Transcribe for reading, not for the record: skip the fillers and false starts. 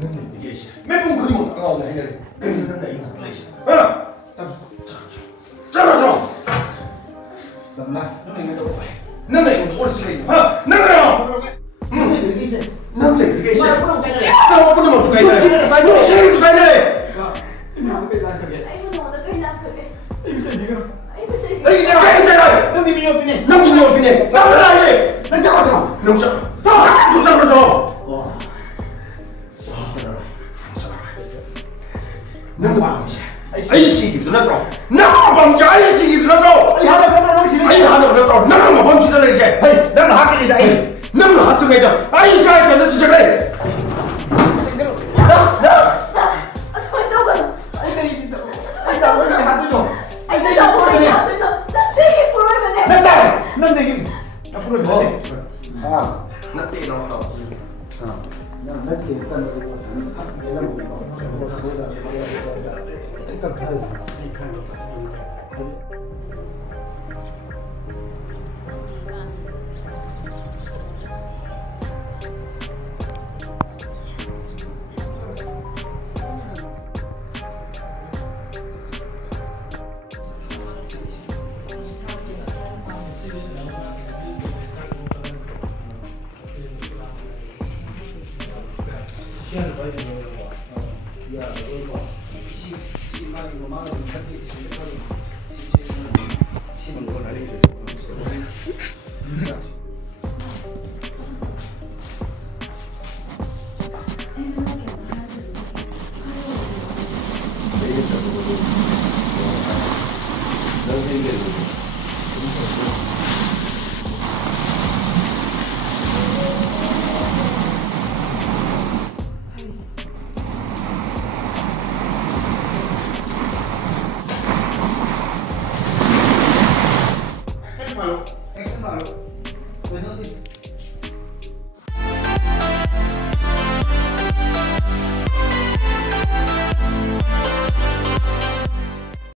너는 이게 몇번 그리고 나가오네 했는데 그는 나 이거 플레이시. 잘라서. 남나 너는 이거 또 해. 너는 이거 오늘 시간이. 너는 너는 여기 있어. 너는 여기 있어. 너 오늘 뭐 주가 있네. 시간 주가 있네. 이거 너 그냥 그게. 이거 이거. 여기 있잖아. 형님이 옆이네. 형님이 옆이네. 나가라 이제. 난 잡아서. 너 잡아. 너 잡아서. 너는 방지. 아이씨 들어줘. 나 방지 아이씨 들어줘. 아이 하나 그러면 아이 하나 들어줘. 나는 뭐 방지 들어 이제. 아이 나는 하기이다. 아이 너는 하트가 있다. 아이 사이 변도 시작해. 나. 저기 나가. 아이 나 원래 하트로. 아이 나 원래 하트로. 나 되게 부러우면 돼. 난 되게 앞으로 해. 나 때려 너. 나 때려 너. 내가 뭐 일단 가야 시간을 많이 넣는 거야. 야, 이거 12만 이거 만 원, 10은 걸 알려줘요. 액션 말로. 왜 너니?